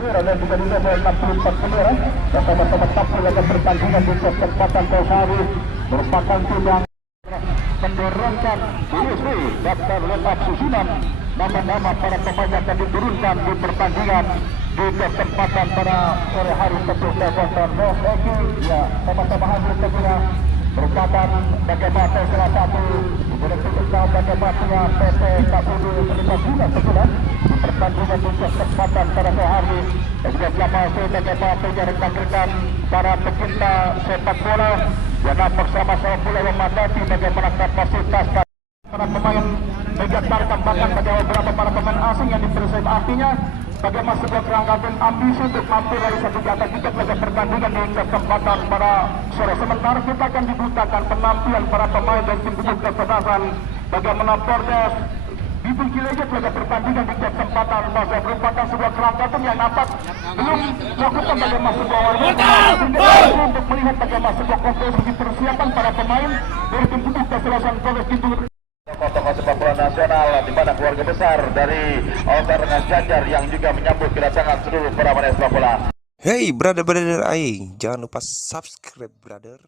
dan juga di nomor 64 bendera yang sama-sama tampil dalam pertandingan di kesempatan Tosari merupakan tim yang mendorongkan Yusri daftar lengkap susunan nama-nama para pemain yang akan diturunkan di pertandingan di kesempatan pada sore hari untuk konten Eki. Ya, sama-sama hadir tentunya merupakan bagaimana salah satu direktur utama bagaimana PT KPD terlibat juga sebulan di pertandingan di kesempatan pada sore hari dan juga selama bagaimana rekan-rekan para pecinta sepak bola yang nampak sama-sama pula memadati bagaimana kapasitas para pemain menggetarkan bahkan bagi beberapa para pemain asing yang dipersiap, artinya bagaimana sebuah kerangka dan ambisi untuk mampu dari satu jatah tiket laga pertandingan di kesempatan pada sore. Sementara kita akan dibutuhkan penampilan para pemain dan tim tubuh kecerdasan bagaimana Pordes Bipin Cilejet laga pertandingan di kesempatan masa merupakan sebuah kerangka yang nampak belum melakukan bagaimana sebuah untuk melihat bagaimana sebuah komposisi persiapan para pemain dari tim tubuh kecerdasan Pordes Bipin tokoh sepak bola nasional di mana keluarga besar dari Altar Rengas Ganjar yang juga menyambut kedatangan seluruh para pemain sepak bola. Hey brother aing, jangan lupa subscribe brother.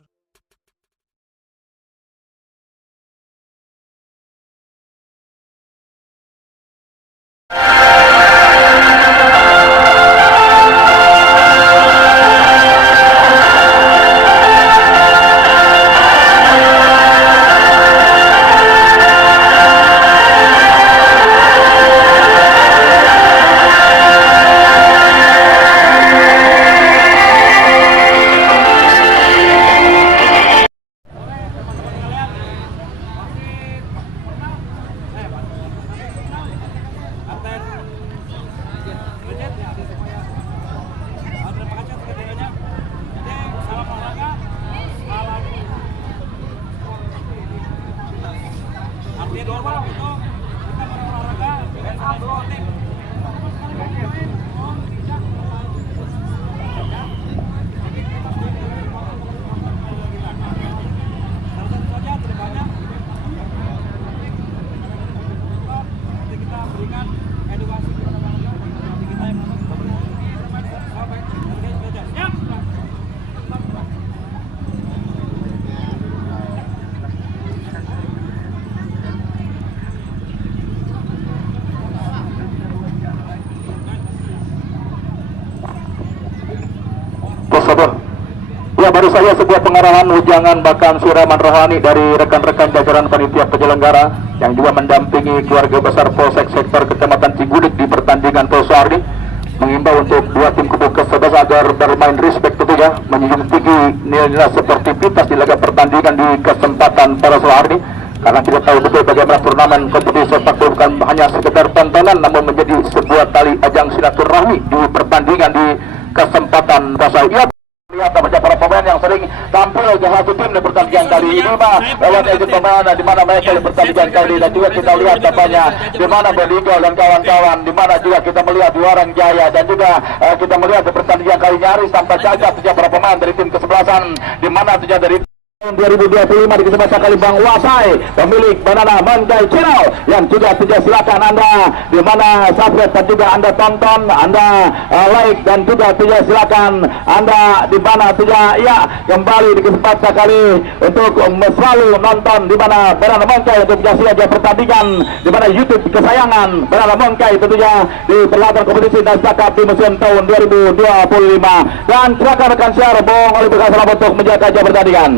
Ya, baru saja sebuah pengarahan ujangan bahkan siraman rohani dari rekan-rekan jajaran panitia penyelenggara yang juga mendampingi keluarga besar Polsek Sektor Kecamatan Cigudik di pertandingan Tosari, mengimbau untuk dua tim kubu kesebelasan agar bermain respect tentunya, menjunjung tinggi nilai-nilai sportivitas di laga pertandingan di kesempatan pada sore hari, karena kita tahu betul bagaimana turnamen kompetisi sepak bola bukan hanya sekedar tontonan namun menjadi sebuah tali ajang silaturahmi di pertandingan di kesempatan pasal. Lihat saja para pemain yang sering tampil di satu tim di pertandingan kali ini mah lewat agent pemain di mana mereka di pertandingan kali ini, dan juga kita lihat tampaknya di mana Berliga dan kawan-kawan, di mana juga kita melihat Warang Jaya, dan juga kita melihat di pertandingan kali nyaris tanpa cacat saja para pemain dari tim kesebelasan, di mana saja dari 2025 di kesempatan kali Bang Wasai pemilik Banana Moncai Channel yang juga silakan Anda di mana subscribe dan juga Anda tonton, Anda like, dan juga silakan Anda di mana juga ya kembali di kesempatan kali untuk selalu nonton di mana Banana Moncai untuk menyaksikan pertandingan di mana YouTube kesayangan Banana Moncai tentunya di perhelatan kompetisi Nasdaq Cup di musim tahun 2025. Dan silakan rekan share Bung oleh berkasih untuk menjaga pertandingan.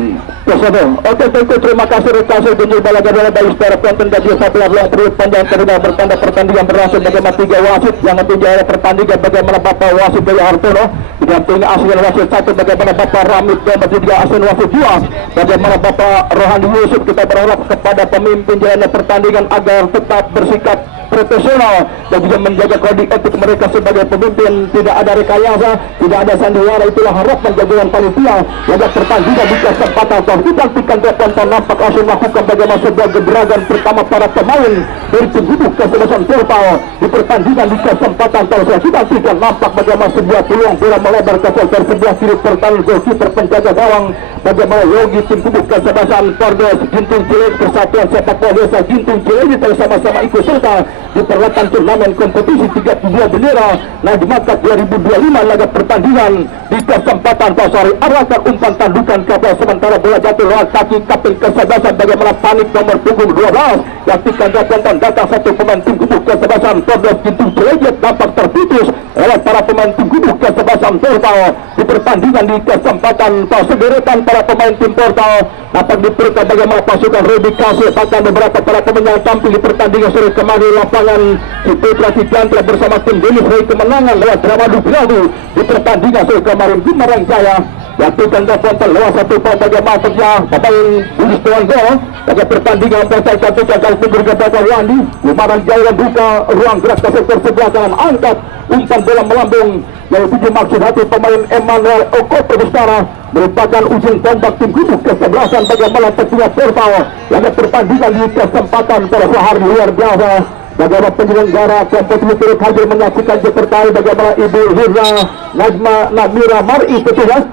Oke, terima kasih rekan kunjung balaga dalam balik secara penonton dan juga satu lawan terus panjang terhadap bertanda pertandingan berlangsung bagaimana tiga wasit yang nantinya pertandingan bagaimana Bapak Wasit Jaya Hartono didampingi asisten wasit satu bagaimana Bapak Ramid dan juga asisten wasit dua bagaimana Bapak Rohani Yusuf. Kita berharap kepada pemimpin jalannya pertandingan agar tetap bersikap profesional dan juga menjaga kode etik mereka sebagai pemimpin, tidak ada rekayasa, tidak ada sandiwara. Itulah harapan jagoan panitia laga pertandingan di kesempatan digantikan tonton nampak langsung melakukan bagaimana sebuah gebrakan pertama para pemain dari penduduk kesebelasan total di pertandingan di kesempatan tersebut. Digantikan nampak bagaimana sebuah peluang bola melebar ke sektor sebelah kiri pertahanan golkiper penjaga gawang bagaimana Yogi tim penduduk kesebelasan Pordes Gintung Cilejet Persatuan Sepak Bola Desa Gintung Cilejet sama-sama ikut serta diperlakukan turnamen kompetisi 32 bendera Najmakat 2025 laga pertandingan di kesempatan Pasari arahkan umpan tandukan kapal sementara bola jatuh lewat kaki kapten kesebelasan bagaimana panik nomor punggung 12 yang tonton datang satu pemain tim kubu kesebelasan Torres Gintung Cilejet dapat terputus oleh para pemain tim kubu kesebelasan Portal di pertandingan di kesempatan sederetan para pemain tim Portal dapat diperlukan bagaimana pasukan Rudy Kasih bahkan beberapa para pemain yang tampil di pertandingan sore kemarin lapangan Ciputra Cijantra bersama tim Denis Ray kemenangan lewat drama Dubradu di pertandingan sore kemarin di Marang Jaya yang tidak konten lewat satu poin bagaimana pemain Budi Setiawanto pada pertandingan bersama satu gagal figur kepada Wandi di Marang Jaya buka ruang gerak ke sektor sebelah kanan angkat umpan bola melambung yang tujuh maksud hati pemain Emmanuel Okoto Bestara merupakan ujung tombak tim kubu kesebelasan bagaimana petugas Portal yang pertandingan di kesempatan pada hari luar biasa bagaimana penyelenggara kompetisi turut hadir menyaksikan peserta bagaimana Ibu Hirna Najma Namira Mari petugas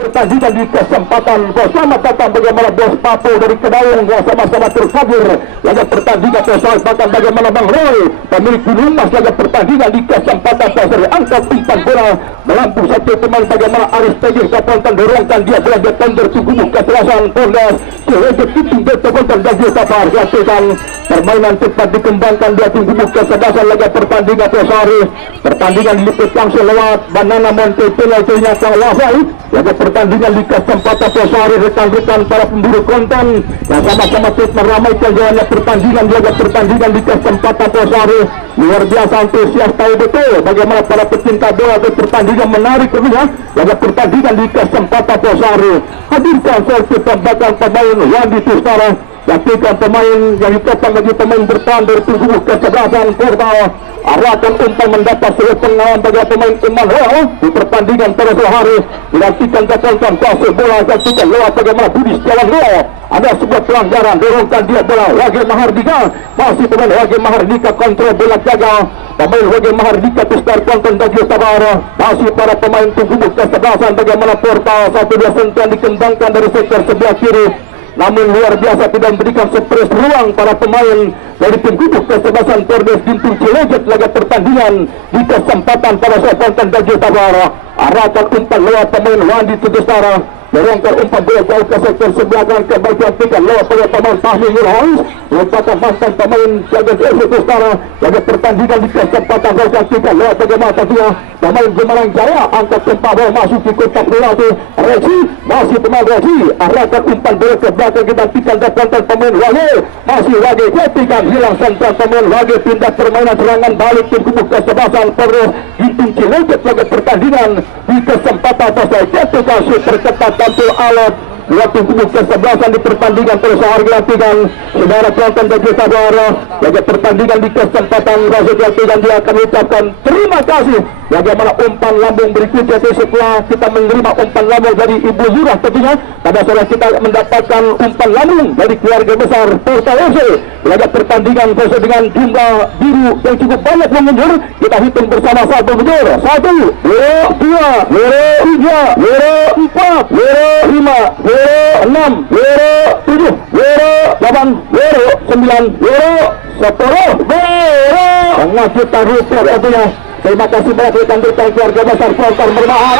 pertandingan di kesempatan bersama datang bagaimana Bos Papo dari Kedaung yang sama-sama terhadir laga pertandingan persahabatan bagaimana Bang Roy pemilik rumah laga pertandingan di kesempatan pasar angkat umpan bola melampung satu teman bagaimana Aris Tegir Kapontan dorongkan dia bola tender tubuh keserasan Polres Cilejet titik Kapontan Gajil Kapar jatuhkan permainan cepat dikembangkan dia tim kubu kesebelasan laga pertandingan Posari pertandingan diliput langsung lewat Banana Monte penaltinya Kawasai laga pertandingan di kesempatan Posari rekan-rekan para pemburu konten yang sama-sama terus meramaikan jalannya pertandingan laga pertandingan di kesempatan Posari luar biasa antusias tahu betul bagaimana para pecinta bola di pertandingan menarik kedua laga pertandingan di kesempatan Posari hadirkan servis tembakan pemain Wandi Tustara lakukan pemain yang ditopang bagi pemain bertahan dari tubuh kesebelasan Portal arahkan umpan mendapat seluruh pengawan bagi pemain Emmanuel di pertandingan pada sore hari dilakukan kekontan kuasa bola jatuhkan lewat bagaimana Budi Setiawanto ada sebuah pelanggaran dorongkan dia bola Wage Mahardika masih pemain Wage Mahardika kontrol bola gagal pemain Wage Mahardika Tustar konten bagi Tabara masih para pemain tubuh kesebelasan bagaimana Portal satu dua sentuhan dikembangkan dari sektor sebelah kiri namun luar biasa tidak memberikan surprise ruang para pemain dari tim kubu kesebelasan Torres Gintung Cilejet laga pertandingan di kesempatan pada sepanjang Gajil Tabara arahkan umpan lewat pemain Wandi Tudestara dorongkan umpan bola jauh ke sektor sebelah kanan ke bagian tiga lewat pada pemain Fahmi Nurhais merupakan mantan pemain jaga FC Tudestara laga pertandingan di kesempatan bagian tiga lewat bagaimana tadinya pemain Gemarang Jaya angkat tempat bola masuk di kotak penalti Regi masih pemain Regi arahkan umpan bola ke belakang kita tikan depan pemain Wage masih Wage jatikan hilang sentral pemain Wage pindah permainan serangan balik tim kubu kesebelasan Torres Gintung Cilejet laga pertandingan di kesempatan pasal jatuh kasih terketat tampil alat dua tim kubu kesebelasan di pertandingan persahar dilakukan saudara penonton bagi saudara laga pertandingan di kesempatan Rasul dilakukan dia akan ucapkan terima kasih bagaimana umpan lambung berikutnya setelah kita menerima umpan lambung dari Ibu Zurah tentunya pada saat kita mendapatkan umpan lambung dari keluarga besar Portal FC laga pertandingan sesuai dengan jumlah biru yang cukup banyak mengunjur kita hitung bersama satu menjur 1, 2, 3, 4, 5, 6, 7, 8, 9, 10, tengah kita rupiah tentunya. Terima kasih banyak rekan-rekan keluarga besar Portal bermahan.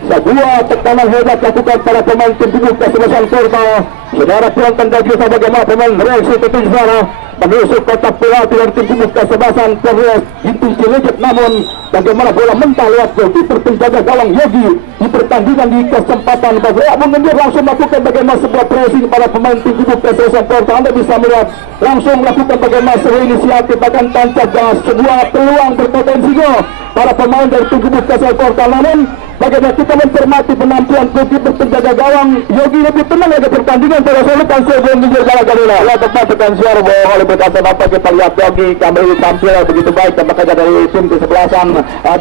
Sebuah tekanan hebat lakukan para pemain tim kubu kesebelasan Portal. Saudara penonton bagi bagaimana pemain reaksi petunjuk saudara menusuk kotak penalti dari tim kubu kesebelasan Torres Gintung Cilejet namun bagaimana bola mentah lewat goalkeeper penjaga gawang Yogi di pertandingan di kesempatan Bagaya mengendur langsung melakukan bagaimana sebuah pressing para pemain tim kubu kesebelasan Portal. Anda bisa melihat langsung melakukan bagaimana sebuah inisiatif bahkan tancap gas sebuah peluang berpotensi gol para pemain dari tim kubu kesebelasan Portal namun bagaimana kita mencermati penampilan goalkeeper penjaga gawang Yogi lebih tenang aja pertandingan pada sore tansel belum menjadi kalah kali lah tepat tekan siar bola oleh berkata apa kita lihat Yogi kembali tampil begitu baik bekerja dari tim kesebelasan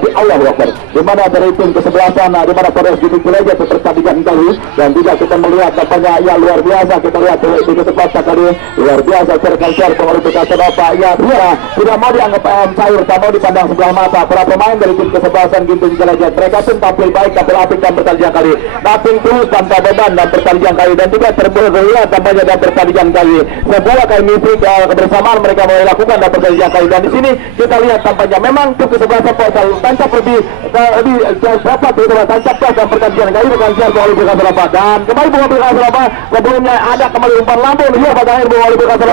di Allahu Akbar, di mana dari tim kesebelasan di mana Polres Gunung Cileja itu pertandingan kali, dan juga kita melihat tampaknya ya luar biasa. Kita lihat di kesempatan kali luar biasa serkan pengurusan Bapak ya tidak mau dianggap cair, tak mau dipandang sebelah mata. Para pemain dari tim kesebelasan Gunung Cileja mereka pun tampil baik, tampil apik dalam pertandingan kali, tampil terus tanpa beban dalam pertandingan kali, dan juga terlihat tampaknya dalam pertandingan kali sebuah chemistry kebersamaan mereka mulai lakukan dalam pertandingan kali. Dan di sini kita lihat tampaknya memang tim kesebelasan selalu tancap lebih dapat tancap dalam pertandingan kali dengan siar bola Oleh Berapa, dan kembali bola Berapa sebelumnya ada kembali umpan lambung ya pada akhir bola Oleh Berapa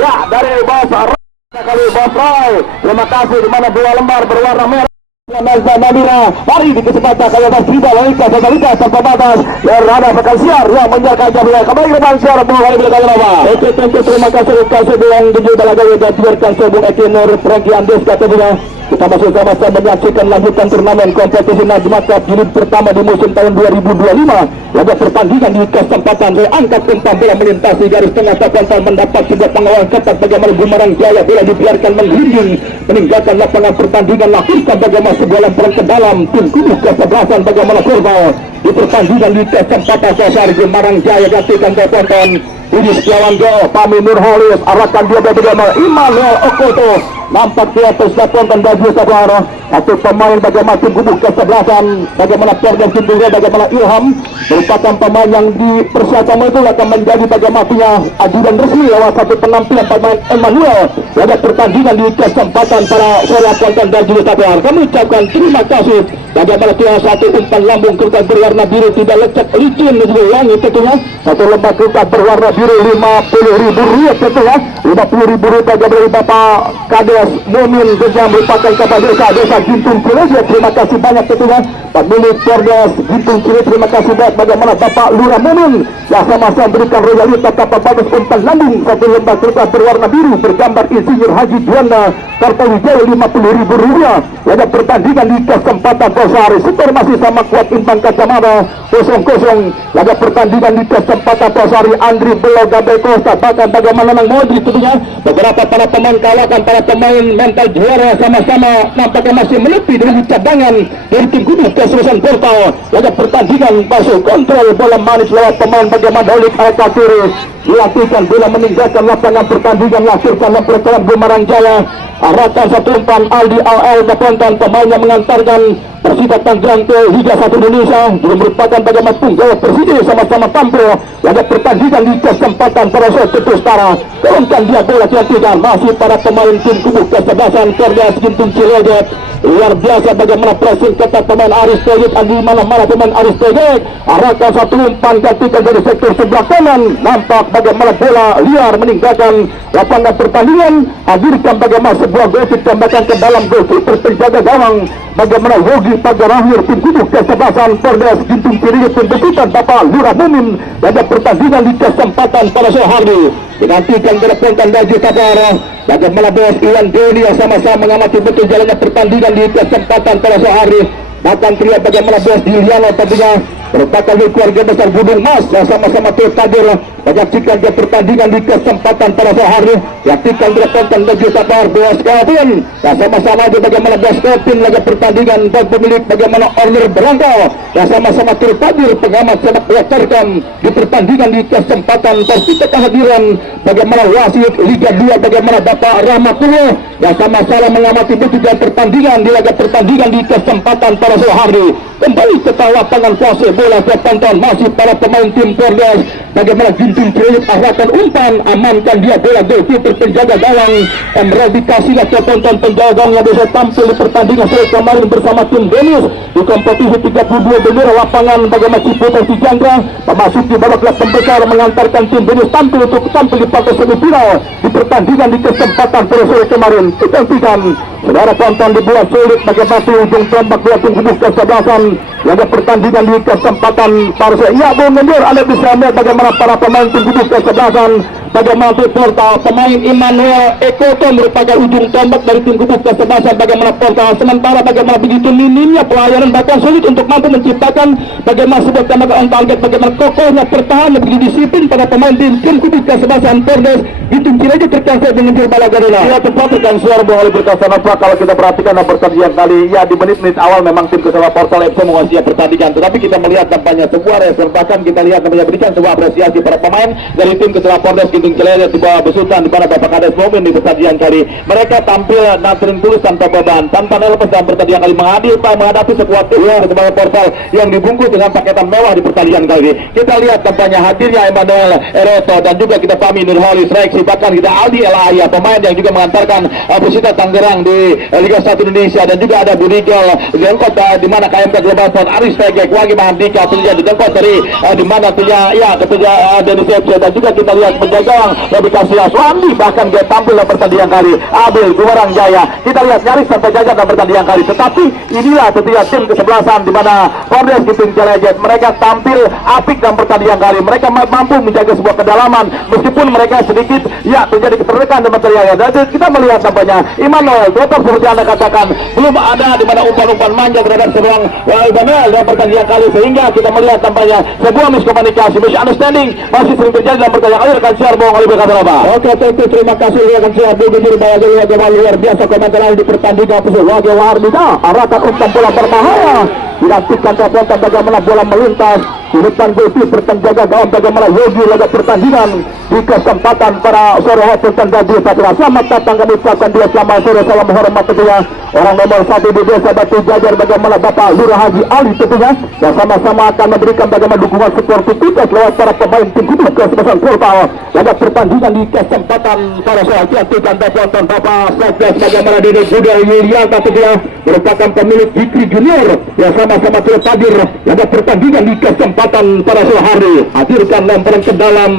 ya dari Basar kali Basrai. Terima kasih, di mana bola lembar berwarna merah Nadira, mari di kesempatan kali atas kita logika totalitas tanpa batas dan ada pekan siar yang menjaga bola kembali ke depan siar bola kali berapa. Oke, tentu terima kasih yang tujuh balaga dan biarkan sebelum Ekinur Frankie Andes kata dia. Kita masih sama-sama menyaksikan lanjutan turnamen kompetisi Najmat Cup jilid pertama di musim tahun 2025. Laga pertandingan di kesempatan saya angkat umpan bola melintasi garis tengah tanpa mendapat sebuah pengawal ketat bagaimana Bumerang Jaya bola dibiarkan menggelinding meninggalkan lapangan pertandingan, lahirkan bagaimana sebuah lemparan ke dalam tim Kudus kesebelasan bagaimana Korban di pertandingan di kesempatan saya Bumerang Jaya gantikan ke tonton Budi Setiawan Go, Pami Nurholis arahkan dia bagaimana Immanuel Okoto nampak di atas tonton baju Sabaro, satu pemain bagaimana tim Kudus kesebelasan bagaimana Pordan Sindura bagaimana Ilham merupakan pemain yang dipersiapkan itu akan menjadi bagaimana punya ajudan resmi lewat satu penampilan pemain Emmanuel. Laga pertandingan di kesempatan para sore tonton baju Sabaro, kami ucapkan terima kasih bagaimana tiap satu umpan lambung kertas berwarna biru tidak lecet licin menjulangi tentunya satu lembar kertas berwarna biru Rp50.000 tentunya Rp50.000 dari Bapak Kades Mumin juga merupakan kepala desa Gintung Cileja. Terima kasih banyak tentunya pemilik Pordes Gintung Cileja, terima kasih banyak bagaimana Bapak Lurah Mumin yang sama-sama berikan royalitas tanpa batas umpan lambung satu lembar kertas berwarna biru bergambar Insinyur Haji Juanda Kartawijaya Rp50.000. Laga pertandingan di kesempatan Posari skor masih sama kuat imbang kacamata 0-0. Laga pertandingan di kesempatan Posari Andri Belo Gabriel Costa bahkan bagaimana Nang Modri tentunya beberapa para pemain kalahkan para pemain mental juara sama-sama nampaknya masih menepi dari cadangan dari tim Kudus kesebelasan Portal. Laga pertandingan masuk kontrol bola manis lewat pemain bagaimana Dolik Al-Katiri dilatihkan bola meninggalkan lapangan pertandingan lahirkan lemperkan Bumerang Jaya arahkan satu umpan Aldi Al Dapontan pemain yang mengantarkan Persita Tangerang ke Liga 1 Indonesia juga merupakan bagaimana penggawa Persija sama-sama tampil. Laga pertandingan di kesempatan para satu setara turunkan dia bola cantikan masih para pemain tim Kudus kesebelasan Pordes Gintung Cileja. Luar biasa bagaimana pressing ketat pemain Aris Tegik di mana-mana pemain Aris Tegik arahkan satu umpan gantikan dari sektor sebelah kanan nampak bagaimana bola liar meninggalkan lapangan pertandingan hadirkan bagaimana sebuah gol ditembakkan ke dalam gol penjaga gawang bagaimana Yogi Pagarahir tim Kudus kesebelasan Pordes Gintung Cileja pembesutan Bapak Lurah Mumin. Laga pertandingan di kesempatan pada sore hari digantikan berpontan baju Sabara bagaimana bos Iwan Deni yang sama-sama mengamati betul jalannya pertandingan di kesempatan pada sore hari. Bahkan terlihat bagaimana bos Diliano tentunya merupakan keluarga besar Gunung Mas yang sama-sama terhadir menyaksikan dia pertandingan di kesempatan pada sore hari. Yaktikan berpontan baju Sabar bos Kevin yang sama-sama juga bagaimana bos Kevin laga pertandingan dan pemilik bagaimana Orner Berangkal yang sama-sama terhadir pengamat sepak bola terkam di pertandingan di kesempatan persita kehadiran bagaimana wasit Liga 2 bagaimana Bapak Rahmatullah yang sama-sama mengamati betul pertandingan di laga pertandingan di kesempatan pada sore hari. Kembali ke lapangan kuasa bola tonton masih para pemain tim Pordes bagaimana Gintung Cileja arahkan umpan amankan dia bola goalkeeper penjaga gawang Emerald dikasih lah tonton penjaga gawang yang bisa tampil di pertandingan sore kemarin bersama tim Denis di kompetisi 32 bendera lapangan bagaimana Ciputra Cijangga memasuki babak pembesar mengantarkan tim Denis tampil untuk tampil di partai semifinal di pertandingan di kesempatan sore kemarin. Digantikan saudara tonton di bola sulit bagaimana ujung tombak bola tim Kudus kesebelasan Laga pertandingan di kesempatan para ya Bung Genjur, Anda bisa melihat bagaimana para pemain tim gugus kesebelasan, bagaimana Portal pemain Immanuel Ekoto merupakan ujung tombak dari tim gugus kesebelasan, bagaimana Portal sementara bagaimana begitu minimnya pelayanan bahkan sulit untuk mampu menciptakan bagaimana sebuah tembakan on target, bagaimana kokohnya pertahanan begitu disiplin pada pemain tim gugus kesebelasan Pordes Gintung Cileunjak terkasih dengan Bala Garuda. Ya tepat dan suara Bung Ali berkasan apa kalau kita perhatikan pertandingan kali ya di menit-menit awal memang tim kesebelasan Portal FC menguasai pertandingan, tetapi kita melihat tampaknya sebuah reserve, bahkan kita lihat tampaknya berikan sebuah apresiasi para pemain dari tim kesebelasan Pordes Gintung Cileunjak di bawah besutan di mana Bapak Kades Momen di pertandingan kali mereka tampil naturing tulus tanpa beban, tanpa lepas dalam pertandingan kali menghadapi sekuat tim sebagai Portal yang dibungkus dengan paketan mewah di pertandingan kali ini. Kita lihat tampaknya hadirnya Emmanuel Eroto dan juga kita pahami Nurholis Reksi, bahkan kita Aldi Elaya pemain yang juga mengantarkan Persita Tangerang di Liga 1 Indonesia, dan juga ada Budikal Dengkot di mana KMK Global Sport Aris Tegek Wagi Mahardika tentunya di Dengkot dari di mana tentunya ya tentunya Dennis FC, dan juga kita lihat penjagaan Robi Kasia Suandi bahkan dia tampil dalam pertandingan kali Abil Gumarang Jaya, kita lihat nyaris sampai jajar dalam pertandingan kali, tetapi inilah tentunya tim kesebelasan di mana Pordes Gintung Cileunjak mereka tampil apik dalam pertandingan kali, mereka mampu menjaga sebuah kedalaman meskipun mereka sedikit ya terjadi keterdekaan dalam pertandingan, dan kita melihat tampaknya Immanuel tetap seperti Anda katakan belum ada di mana umpan-umpan manja terhadap seorang Immanuel dalam pertandingan kali, sehingga kita melihat tampaknya sebuah miskomunikasi, misunderstanding masih sering terjadi dalam pertandingan kali. Rekan siar Bung Ali berkata apa? Oke, tentu terima kasih rekan siar Bung Genjur bagaimana luar biasa komentar di pertandingan tersebut. Wage Wahardika arahkan umpan bola berbahaya, dilantikkan telepon bagaimana bola melintas di depan goalkeeper penjaga gawang, bagaimana Yogi laga pertandingan di kesempatan para sore hotel tanggapi Satria. Selamat datang kami ucapkan dia selamat sore, salam hormat tentunya orang nomor 1 di desa Batu Jajar bagaimana Bapak Lurah Haji Ali tentunya, dan sama-sama akan memberikan bagaimana dukungan sportivitas lewat para pemain tim gugus kesebelasan Portal. Laga pertandingan di kesempatan para sore dilantikkan telepon Bapak Satgas bagaimana Dede Buda Yulianta tentunya merupakan pemilik Fikri Junior yang sama-sama turut hadir. Laga pertandingan di kesempatan pada sore hari hadirkan lemparan ke dalam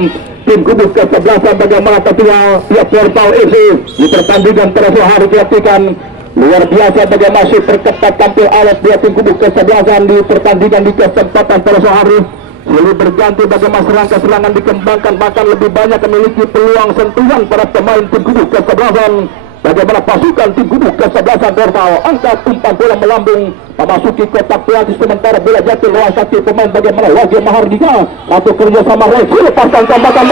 tim gugus kesebelasan bagaimana tentunya pihak Portal FC di pertandingan pada sore hari dilakukan luar biasa bagaimana masih terketat tampil alat pihak tim gugus kesebelasan di pertandingan di kesempatan pada sore hari. Silih berganti bagaimana serangan dikembangkan, bahkan lebih banyak memiliki peluang sentuhan para pemain tim gugus kesebelasan. Bagaimana pasukan tim gugus kesebelasan Portal angkat umpan bola melambung memasuki kotak penalti, sementara bola jatuh lewat kaki pemain bagaimana Wage Mahardika satu kerjasama Reksi lepaskan tembakan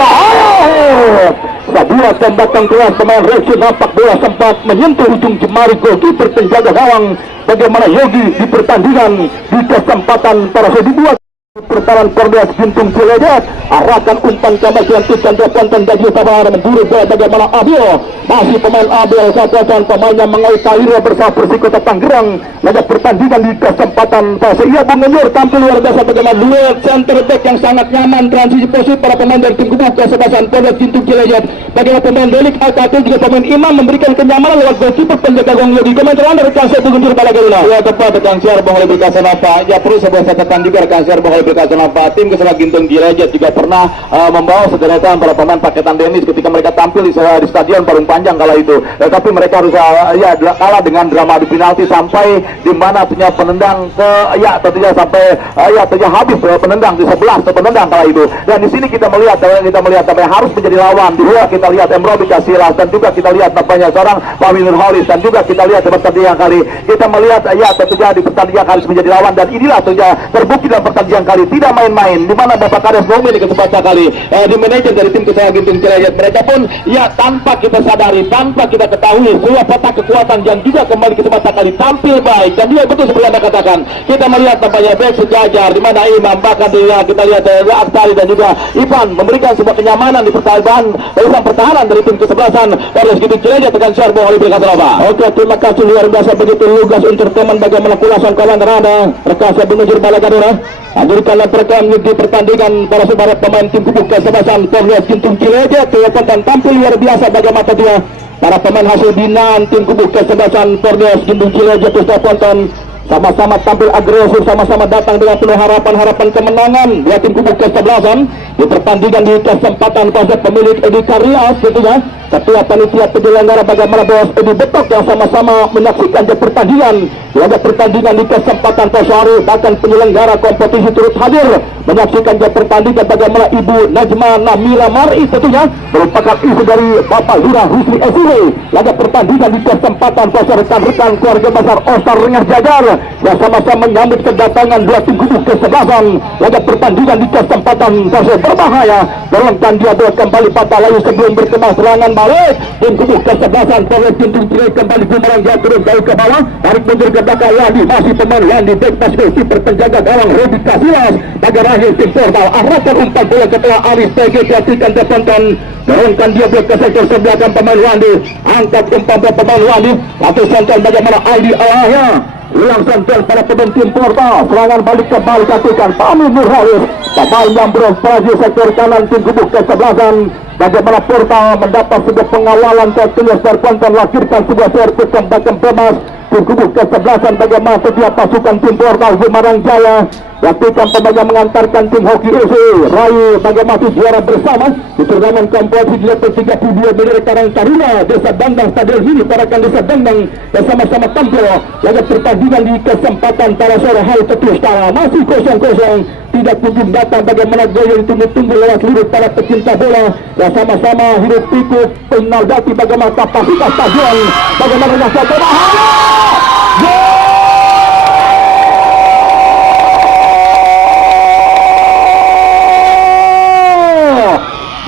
sebuah tembakan keras pemain Reksi, nampak bola sempat menyentuh ujung jemari goalkeeper penjaga gawang bagaimana Yogi di pertandingan di kesempatan para dibuat pertahanan Pordes Gintung Cileunjak arahkan umpan kembali dilantikkan telepon bagi sabar memburu bola bagaimana Abil masih pemain Abil katakan pemain yang mengawal karirnya bersama Persikota Tangerang. Laga pertandingan di kesempatan fase ia Bung Genjur tampil luar biasa bagaimana dua center back yang sangat nyaman transisi posisi para pemain dari tim gugus kesebelasan Pordes Gintung Cileunjak, bagaimana pemain Delik Al-Katul juga pemain Imam memberikan kenyamanan lewat goalkeeper penjaga gawang Yogi. Komentar Anda rekan saya Bung Genjur Bala Garuda. Ya tepat rekan siar Bung Ali berkasan apa ya perlu sebuah catatan juga rekan siar Bung Ali berkasan apa tim kesebelasan Gintung Cileunjak juga pernah membawa sederetan para pemain paketan Dennis ketika mereka tampil di stadion Parung Panjang kala itu, tapi mereka harus ya kalah dengan drama di penalti sampai di mana punya penendang ke ya tentunya sampai ya tentunya habis penendang di 11 penendang kala itu, dan di sini kita melihat apa yang harus menjadi lawan di luar. Kita lihat Emrobi Kasilas dan juga kita lihat tampaknya seorang Pak Nurholis, dan juga kita lihat di pertandingan kali kita melihat ya tentunya di pertandingan kali menjadi lawan, dan inilah tentunya terbukti dalam pertandingan kali tidak main-main di mana Bapak Kades Momen di kesempatan kali di manajer dari tim kesebelasan Gintung Cileunjak mereka pun ya tanpa kita sadari, tanpa kita ketahui sebuah patah kekuatan yang juga kembali ke kesempatan kali tampil baik, dan dia betul seperti Anda katakan kita melihat tampaknya back sejajar di mana Imam bahkan kita lihat Aktari dan juga Ivan memberikan sebuah kenyamanan di pertahanan dari tim kesebelasan Pordes Gintung Cileunjak tekan siar Bung Ali berkata apa? Oke, terima kasih luar biasa begitu lugas entertainment bagaimana kulasan kawan Rada rekan saya Bung Genjur Bala Garuda hadirkanlah program di pertandingan para saudara pemain tim gugus kesebelasan Pordes Gintung Cileunjak dan tampil luar biasa bagaimana dia para pemain hasil binaan tim gugus kesebelasan Pordes Gintung Cileunjak Ustaz Ponton sama-sama tampil agresif, sama-sama datang dengan penuh harapan kemenangan dua tim gugus kesebelasan di pertandingan di kesempatan fase pemilik Edi Karias tentunya Ketua Panitia Penyelenggara bagaimana Bos Edi Betok yang sama-sama menyaksikan pertandingan. Laga pertandingan di kesempatan pagi hari, bahkan penyelenggara kompetisi turut hadir menyaksikan pertandingan bagaimana Ibu Najma Namira Mari tentunya merupakan istri dari Bapak Lurah Husni SW. Laga pertandingan di kesempatan pagi rekan-rekan keluarga besar Ostar Rengas Jajar yang sama-sama menyambut kedatangan dua tim kubu kesebelasan. Laga pertandingan di kesempatan pagi berbahaya, dorongkan dia bola kembali patah layu sebelum berkembang serangan balik. Tim kubu kesebelasan oleh pintu tirai kembali bumerang jauh turun jauh ke bawah, tarik mundur ke belakang Wandi, masih pemain Wandi back pass kiper penjaga gawang Robi Kasilas. Bagi Rahim tim portal arahkan umpan bola ketua Aris PG perhatikan tonton, dorongkan dia bola ke sektor sebelah kan pemain Wandi, angkat umpan bola pemain Wandi atau sentuhan bagaimana Aldi Alahya ulang sentuhan pada pemain tim portal, serangan balik kembali katukan Pami Nurhalis, pemain yang beroperasi sektor kanan tim kubu kesebelasan. Bagaimana portal mendapat sebuah pengawalan tertulis dari penonton, lahirkan sebuah servis tembakan bebas tim kubu kesebelasan. Bagaimana setiap pasukan tim portal Semarang Jaya lakukan pemain mengantarkan tim hoki EC Rai bagaimana juara bersama di turnamen kompetisi di level 32 Milik Karang Taruna Desa Bandang Stadion ini para Desa Bandang bersama-sama tampil. Laga pertandingan di kesempatan para sore hari Tetuskala masih kosong-kosong, tidak kunjung datang. Bagaimana gaya yang tunggu-tunggu lewat seluruh para pecinta bola yang sama-sama hidup pikuk menaldati bagaimana kapasitas stadion, bagaimana rasa berbahaya.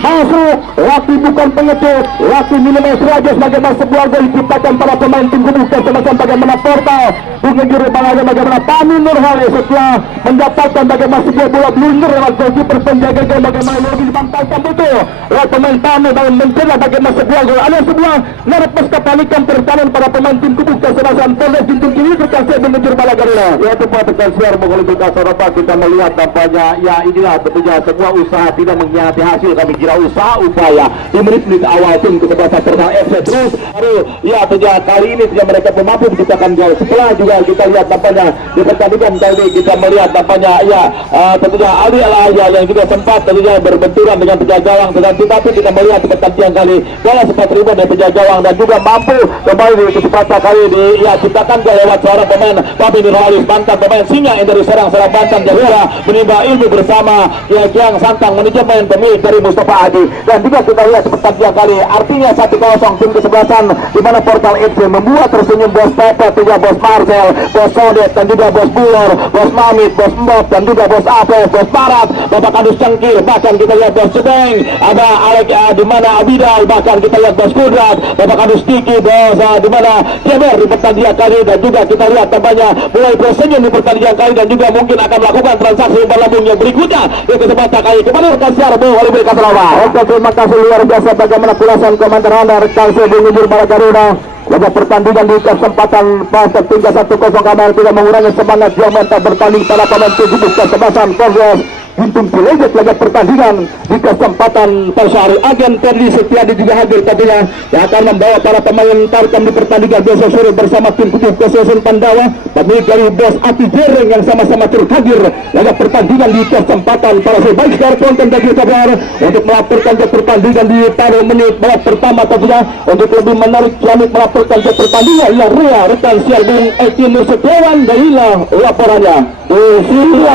Masuk, Laki bukan pengecut, Laki minimum saja bagaimana sebuah gol diciptakan para pemain tim kubu kesebelasan. Bagaimana portal mengejar balanya, bagaimana Pami Nurhalis setelah mendapatkan bagaimana sebuah bola blunder lewat goalkeeper penjaga gawang, bagaimana lagi dibantaikan betul oleh pemain Pami dan mencela bagaimana sebuah gol. Ada sebuah nervous kepanikan pertahanan para pemain tim kubu kesebelasan. Polres Jintung kini terkasih mengejar bola Garuda. Ya tepat tekan siar mengeluarkan kasar kita melihat tampaknya ya inilah tentunya sebuah usaha tidak mengkhianati hasil, kami kira usaha upaya di menit-menit awal tim kesebelasan Persal FC terus ya tentunya kali ini tidak mereka mampu menciptakan gol. Setelah juga kita lihat tampaknya di pertandingan kali kita melihat tampaknya ya tentunya Aldi Alahya yang juga sempat tentunya berbenturan dengan penjaga gawang, tetapi kita melihat di pertandingan kali bola sempat rebound dari penjaga gawang dan juga mampu kembali di kesempatan kali ini ya ciptakan gol lewat seorang pemain Pami Nurhalis, mantan pemain Singa yang dari Serang Banten Jahira menimba ilmu bersama Kiang Santang manajemen pemilik dari Mustafa Adi. Dan juga kita lihat di pertandingan kali artinya 1-0 tim kesebelasan di mana Portal FC membuat tersenyum Bos Pepe, juga Bos Marcel, Bos Sodet dan juga Bos Bulor, Bos Mamit, Bos Mbok dan juga Bos Ape, Bos Barat, Bapak Kadus Cengkir, bahkan kita lihat Bos Cebeng, ada Alek di mana Abidal, bahkan kita lihat Bos Kudrat, Bapak Kadus Tiki, Bos di mana Keber di pertandingan kali. Dan juga kita lihat tampaknya mulai tersenyum di pertandingan kali dan juga mungkin akan melakukan transaksi umpan lambung yang berikutnya di kesempatan kali kepada rekan siar Bung Oliver Kaselawa. Oke, terima kasih luar biasa bagaimana ulasan komentar Anda rekan saya Bung Ujur Bala Garuda. Laga pertandingan di kesempatan fase 3-1-0 kamar tidak mengurangi semangat yang mental bertanding pada pemain tujuh kesebelasan Polres Gintung Cilejet. Laga pertandingan di kesempatan persari agen Terli Setiadi juga hadir tentunya yang akan membawa para pemain tarkam di pertandingan besok sore bersama tim kubu kesebelasan Pandawa pemilik dari Bos Ati Jereng yang sama-sama turut hadir. Laga pertandingan di kesempatan para sebaik sekali konten bagi kabar untuk melaporkan pertandingan di paruh menit babak pertama tentunya untuk lebih menarik kami melaporkan pertandingan yang Ria rekan siar Bung Eki Nur Setiawan dan inilah laporannya di sini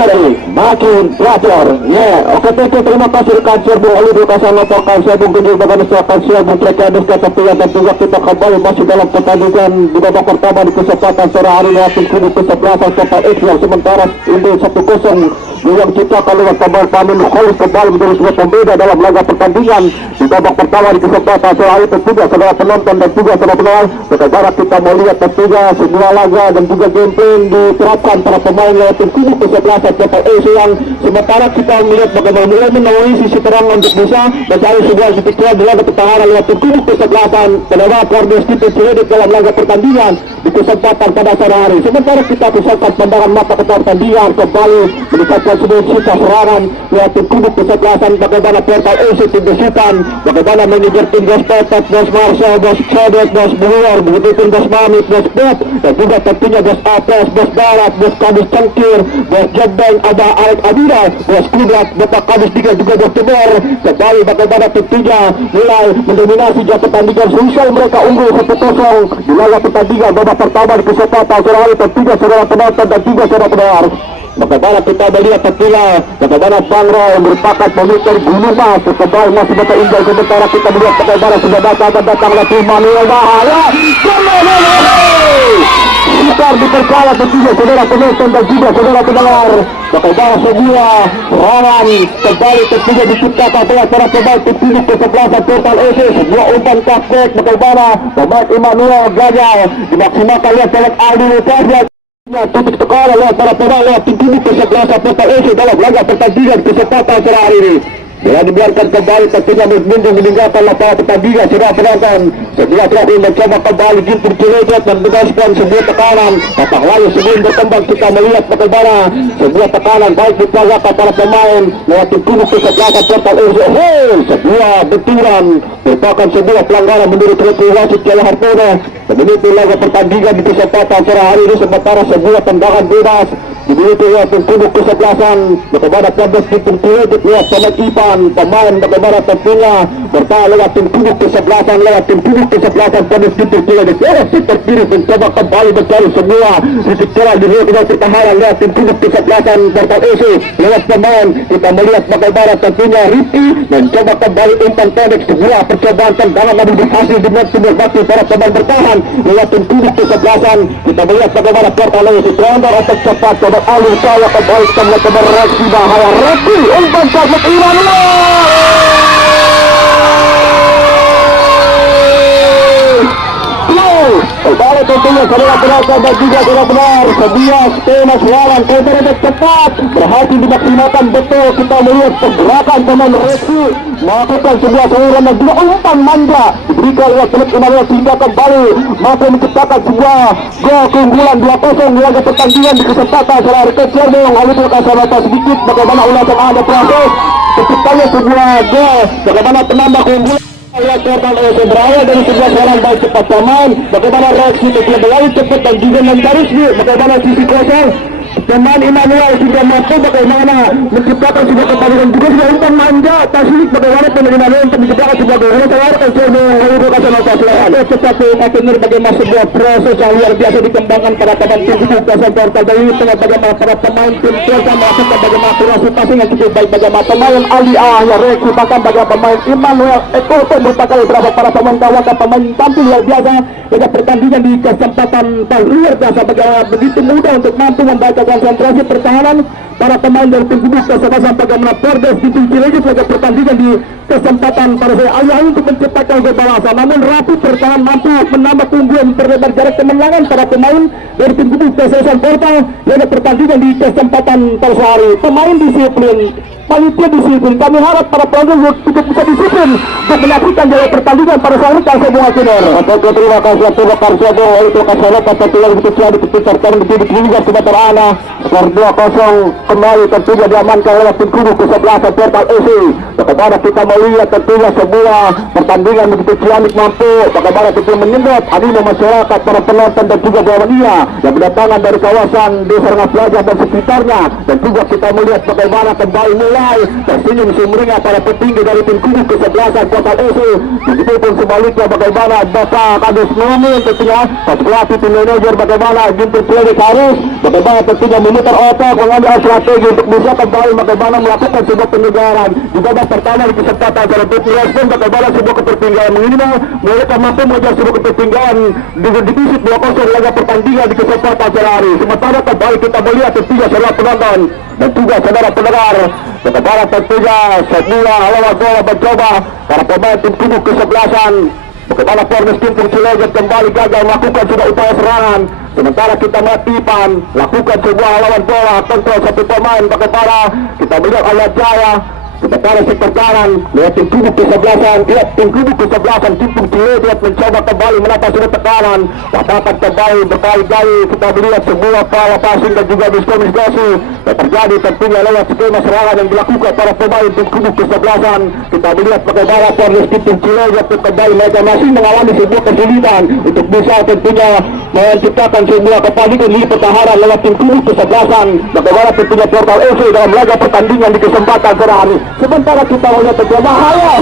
makin pelacor ya. Oke, terima kasih rekan siar Bung Oliver Kaselawa, saya Bung Gunjur bagaimana siapan siar Bung Trekadus kata pilihan dan juga kita kembali masih dalam pertandingan di babak pertama di kesempatan sore hari ini tim kubu kesebelasan Kota X yang sementara ini 1-0 yang ciptakan lewat pemain Pami Nurhalis kembali menjadi sebuah pembeda dalam laga pertandingan di babak pertama di kesempatan sore hari. Tentunya saudara penonton dan juga saudara penonton sekarang kita melihat tentunya semua laga dan juga gameplay diterapkan para pemain lewat tim kubu kesebelasan Kota X yang sementara kita melihat bagaimana mulai menawarkan sisi terang untuk bisa mencari sebuah titik terang dalam pertahanan lewat tim kubu kesebelasan penawar Kordes kita Ciledug dalam laga pertandingan di kesempatan pada sore hari. Sementara kita pusatkan pandangan mata ke pertandingan kembali meningkatkan sebuah cita serangan lewat tim kubu kesebelasan bagaimana Portal AC tim besutan, bagaimana manajer tim Bos Petet, Bos Marcel, Bos Sodet, Bos Bulor, begitu pun Bos Mamit, Bos Bob dan juga tentunya Bos Apes, Bos Barat, Bos Kadus Cengkir Bos Jebeng ada Alek Abida, Bos Kudrat, Bapak Kadis 3 juga Bos Teber. Kembali bagaimana tentunya mulai mendominasi jam pertandingan. Selesai mereka unggul 1-0 di laga pertandingan babak pertama di kesempatan sore hari. Tentunya saudara penonton dan juga saudara pendengar, bagaimana kita melihat tentunya bagaimana Bangro yang merupakan pemilik dari Gunung Mas kembali masih betul indah. Sementara kita melihat bagaimana sudah datang lagi Manuel Bahaya. Sukar dipercaya tentunya saudara penonton dan juga saudara pendengar, bagaimana sebuah serangan kembali tentunya diciptakan oleh para pemain tim kesebelasan Portal EC. Sebuah umpan cutback bagaimana pemain Emmanuel gagal dimaksimalkan oleh Pelek Aldi Lutasya. Titik tekanan oleh para pemain lewat tim kesebelasan Portal EC dalam laga pertandingan kesempatan sore hari ini. Bila dibiarkan kembali tentunya meninggalkan lapangan pertandingan sudah penonton. Setelah terakhir mencoba kembali Gintur Cilegot dan meneruskan sebuah tekanan. Tapak layu sebelum berkembang kita melihat bagaimana sebuah tekanan baik dipelagakan para pemain lewat tim kesebelasan Portal EC. Sebuah benturan merupakan sebuah pelanggaran menurut referee wasit Jawa Hartono. Meniti laga pertandingan di kesempatan sore hari ini, sementara sebuah tendangan bebas dimiliki oleh tim kesebelasan bagaimana Pembes Gintur Cilegot lewat pemain Ipan, pemain bagaimana tentunya bertahan lewat tim kesebelasan Pembes Gintur Cilegot. Super kiri mencoba kembali mencari semua titik celah di luar pertahanan lewat tim kesebelasan Portal EC lewat pemain. Kita melihat bagaimana tentunya Rifki mencoba kembali umpan pendek, sebuah percobaan tendangan namun berhasil dimensi para pemain bertahan lewat tim kesebelasan. Kita melihat bagaimana Portal EC terondor otak cepat coba alur saya kembali kita melihat reaksi Bahaya. Rifki umpan cepat kembali tentunya saudara penonton dan juga saudara benar sebuah temas lawan counter cepat berhasil dimaksimalkan betul. Kita melihat pergerakan pemain Rifki melakukan sebuah serangan dan juga umpan manja diberikan oleh Pelek Emmanuel sehingga kembali mampu menciptakan sebuah gol keunggulan 2-0 di laga pertandingan di kesempatan sore hari kecil. Lalu terkasih sedikit bagaimana ulasan ada proses terciptanya sebuah gol bagaimana penambah keunggulan. Lihat Portal EC berawal dari sebuah serangan baik cepat pemain bagaimana reaksi terlalu cepat dan juga mencarisnya bagaimana sisi kosong pemain Emmanuel sudah mampu bagaimana menciptakan sebuah pertandingan juga sudah umpan manja taslik bagaimana pemain Emmanuel untuk menciptakan sebuah gol. Tawarkan lalu terkasih cepat akhirnya bagaimana sebuah proses yang luar biasa dikembangkan para pemain tim kesebelasan Portal dari tengah bagaimana para pemain tim Portal melakukan bagaimana kurasi passing yang cukup baik bagaimana pemain Ali yang reaksi bahkan bagaimana pemain Emmanuel Eko merupakan beberapa para pemain kawan dan pemain tampil luar biasa pada pertandingan di kesempatan luar biasa bagaimana begitu mudah untuk mampu membaca konsentrasi pertahanan para pemain dari tim kesebelasan bagaimana Pembes Gintur Cilegot pada pertandingan di kesempatan pada saya ayah untuk menciptakan gol balasan namun rapi pertahanan mampu menambah keunggulan memperlebar jarak kemenangan para pemain dari tim kesebelasan Portal pada pertandingan di kesempatan pada hari. Pemain disiplin, panitia disiplin, kami harap para pemain cukup bisa disiplin untuk menyaksikan jalan pertandingan pada saat ini. Semua senior terima kasih itu kasih lepas satu lagi kecil disertakan begitu juga sebentar ana skor 2-0 kembali tentunya diamankan oleh tim kesebelasan Portal EC. Bagaimana kita melihat tentunya sebuah pertandingan begitu ciamik mampu bagaimana kita menyedot animo masyarakat para penonton dan juga Bawania yang berdatangan dari kawasan Desa Rengas Pelajar dan sekitarnya dan juga kita melihat bagaimana kembali mulai tersenyum sumringah para petinggi dari tim kesebelasan Portal EC. Begitu pun sebaliknya bagaimana Bapak Kadis Muhammad tentunya pelatih tim manajer bagaimana Gintur Cilegot harus bagaimana tentunya memutar otak mengambil strategi untuk bisa kembali bagaimana melakukan sebuah penyegaran di babak pertama di kesempatan pada respon bagaimana sebuah ketertinggalan minimal mereka mampu mengejar sebuah ketertinggalan dengan divisit 2-0 laga pertandingan di kesempatan sehari. Sementara kembali kita melihat tentunya saudara penonton dan juga saudara pendengar bagaimana tentunya sebuah lawan bola mencoba para pemain tim kesebelasan bagaimana Pembes Gintur Cilegot kembali gagal melakukan sebuah upaya serangan. Sementara kita melihat Ipan lakukan sebuah lawan bola kontrol satu pemain bagaimana kita melihat Ayat Jaya Sementara sektor kanan lewat tim kubuk kesebelasan, lihat tim kubuk kesebelasan Timpung Ciledug mencoba kembali menata sudut tekanan, dapatkan kembali berkali-kali kita melihat sebuah pola passing dan juga miskomunikasi yang terjadi tentunya lewat skema serangan yang dilakukan para pemain tim kubuk kesebelasan. Kita melihat bagaimana Polres Timpung Ciledug kembali mereka masih mengalami sebuah kesulitan untuk bisa tentunya menciptakan sebuah kepanikan di pertahanan lewat tim kubuk kesebelasan. Bagaimana tentunya Portal FC dalam laga pertandingan di kesempatan sore hari. Sementara kita melihat tentunya bahaya,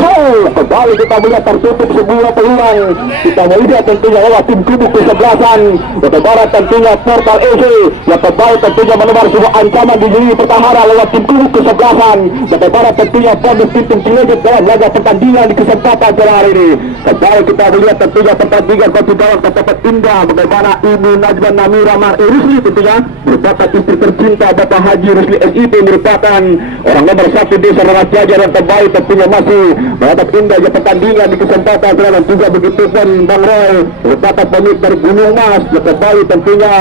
kembali kita melihat tertutup sebuah peluang. Kita melihat tentunya lewat tim kubuk kesebelasan. Bagaimana tentunya Portal FC yang kembali tentunya menebar sebuah ancaman di diri pertahanan lewat tim kubuk kesebelasan. Bagaimana tentunya Polres Timpung Ciledug dalam laga pertandingan di kesempatan sore hari ini. Kembali kita melihat tentunya pertandingan konti dalam tempat indah. Bagaimana Ibu Najman Namira Rusli tentunya merupakan istri tercinta Bapak Haji Rusli SIP, merupakan orang nomor 1 desa Raja dan kembali tentunya masih menghadap indahnya pertandingan di kesempatan dan juga begitu pun Bang Roy merupakan pemilik dari Gunung Mas yang kembali tentunya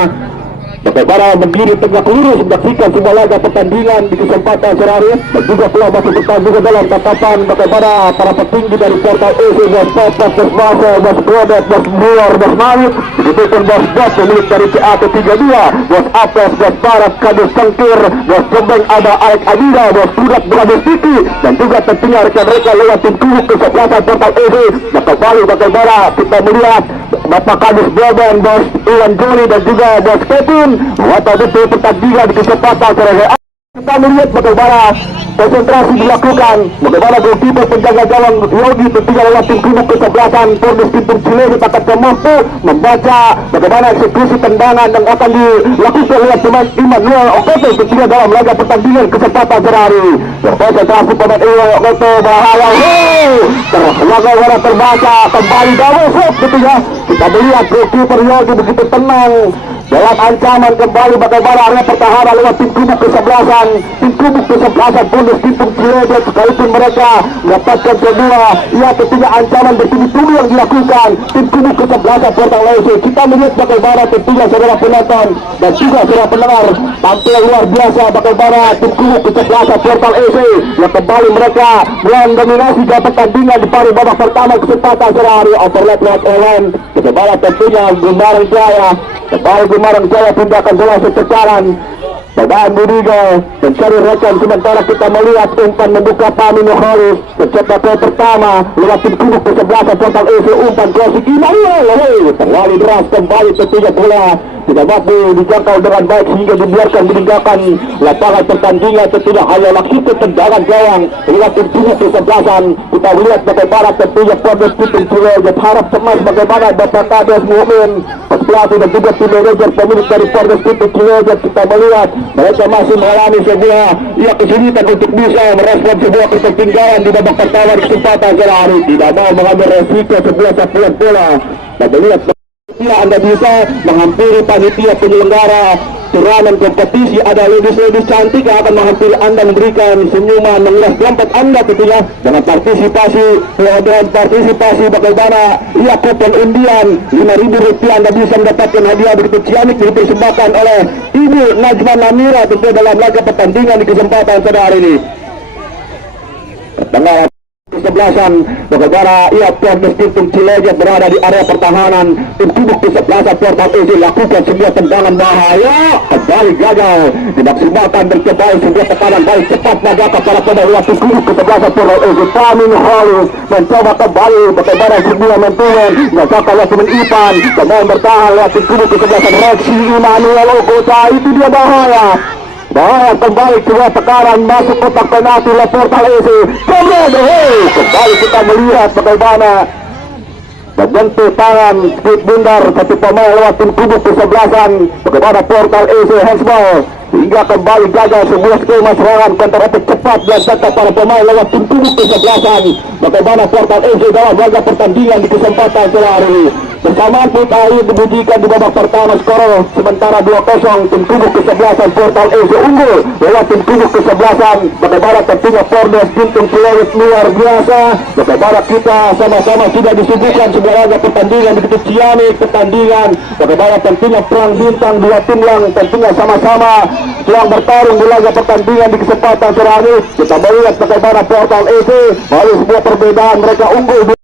bagaimana berdiri tegak lurus menyaksikan sebuah laga pertandingan di kesempatan sore hari dan juga telah masuk pertandingan dalam tatapan bagaimana para petinggi dari Portal AC, Bos Papa, Bos Baso, Bos Godet, Bos Buar, Bos Mawit, begitu pun Bos Bos pemilik dari CAT 32, Bos Apes, Bos Barat, Kadus Sengkir, Bos Jembeng, ada Alek Adida, Bos Sudat, Bradus Tiki, dan juga tentunya rekan-rekan lewat tim kubuk kesebelasan Portal AC. Dan kembali bagaimana kita melihat Bapak Kadus Boban, Bos Iwan Joni dan juga Bos Kevin atau betul pertandingan di kesempatan sore hari. Kita melihat bagaimana konsentrasi dilakukan, bagaimana goalkeeper penjaga gawang Yogi tentunya lewat tim kubuk kesebelasan Polres Timpung Ciledug akan mampu membaca bagaimana eksekusi tendangan yang akan dilakukan oleh pemain Immanuel Okoto tentunya dalam laga pertandingan kesempatan sore hari. Konsentrasi pemain Immanuel Okoto bahaya, terlalu terbaca kembali double shot tentunya. Kita melihat goalkeeper Yogi begitu tenang dalam ancaman kembali bagaimana area pertahanan lewat tim kubuk kesebelasan Polres Timpung Ciledug, sekalipun mereka mendapatkan kedua, ia tentunya ancaman bertubi-tubi yang dilakukan tim kubuk kesebelasan Portal FC. Kita melihat bagaimana tentunya saudara penonton dan juga saudara pendengar tampil luar biasa bagaimana tim kubuk kesebelasan Portal FC yang kembali mereka mendominasi dalam pertandingan di paruh babak pertama kesempatan sore hari. Overlap lewat online bagaimana tentunya Gumarang Jaya kembali Gumarang Jaya pindahkan bola secaran Babaan Budiga mencari rekan, sementara kita melihat umpan membuka Pamino Horis mencetak gol pertama lewat tim kubuk kesebelasan Portal AC. Umpan klasik Immanuel terlalu deras kembali tentunya bola tidak mampu dijangkau dengan baik sehingga dibiarkan meninggalkan lapangan pertandingan. Tentunya hanya laksanakan tendangan gawang lewat tim kubuk kesebelasan. Kita lihat bagaimana tentunya Polres Timpung Ciledug harap cemas bagaimana Bapak Kades Mu'min pelatih dan juga tim manajer pemilik dari Polres Timpung Ciledug. Kita melihat mereka masih mengalami sebuah kesulitan untuk bisa merespon sebuah ketertinggalan di babak pertama di kesempatan sore hari. Tidak mau mengambil resiko sebuah sapuan bola dan melihat Anda bisa menghampiri panitia penyelenggara turnamen kompetisi. Ada ladies cantik yang akan menghampiri Anda, memberikan senyuman, mengulas dompet Anda tentunya dengan partisipasi bagaimana kupon undian Rp5.000 Anda bisa mendapatkan hadiah begitu ciamik dipersembahkan oleh Ibu Najman Namira tentu dalam laga pertandingan di kesempatan sore hari ini. Tengah kesebelasan bagaimana Polres Timpung Ciledug berada di area pertahanan tim kubuk kesebelasan Portal AC lakukan sebuah tendangan bahaya kembali gagal dimaksimalkan berkembali sebuah tekanan baik cepat bagaimana para pemain tim kubuk kesebelasan Portal AC. Pamino Horis mencoba kembali bagaimana sebuah mentuan mencoba oleh pemain Ipan pemain bertahan lewat tim kubuk kesebelasan Rexi Immanuel Okoto. Itu dia bahaya kembali sebuah tekanan masuk kotak penalti oleh Portal AC. Kembali kita melihat bagaimana menyentuh tangan speed bundar satu pemain lewat tim kubuk kesebelasan bagaimana Portal AC handsball hingga kembali gagal sebuah skema serangan counter attack cepat dilakukan para pemain lewat tim kubuk kesebelasan bagaimana Portal AC dalam laga pertandingan di kesempatan sore hari ini. Bersamaan pun akhir dibunyikan di babak pertama skor sementara 2-0 tim kubuk kesebelasan Portal AC unggul lewat tim kubuk kesebelasan bagaimana tentunya Polres Timpung Ciledug luar biasa bagaimana kita sama-sama sudah disuguhkan sebuah laga pertandingan begitu ciamik pertandingan bagaimana tentunya perang bintang dua tim yang tentunya sama-sama yang bertarung di laga pertandingan di kesempatan sore hari. Kita melihat bagaimana Portal EC melalui sebuah perbedaan mereka unggul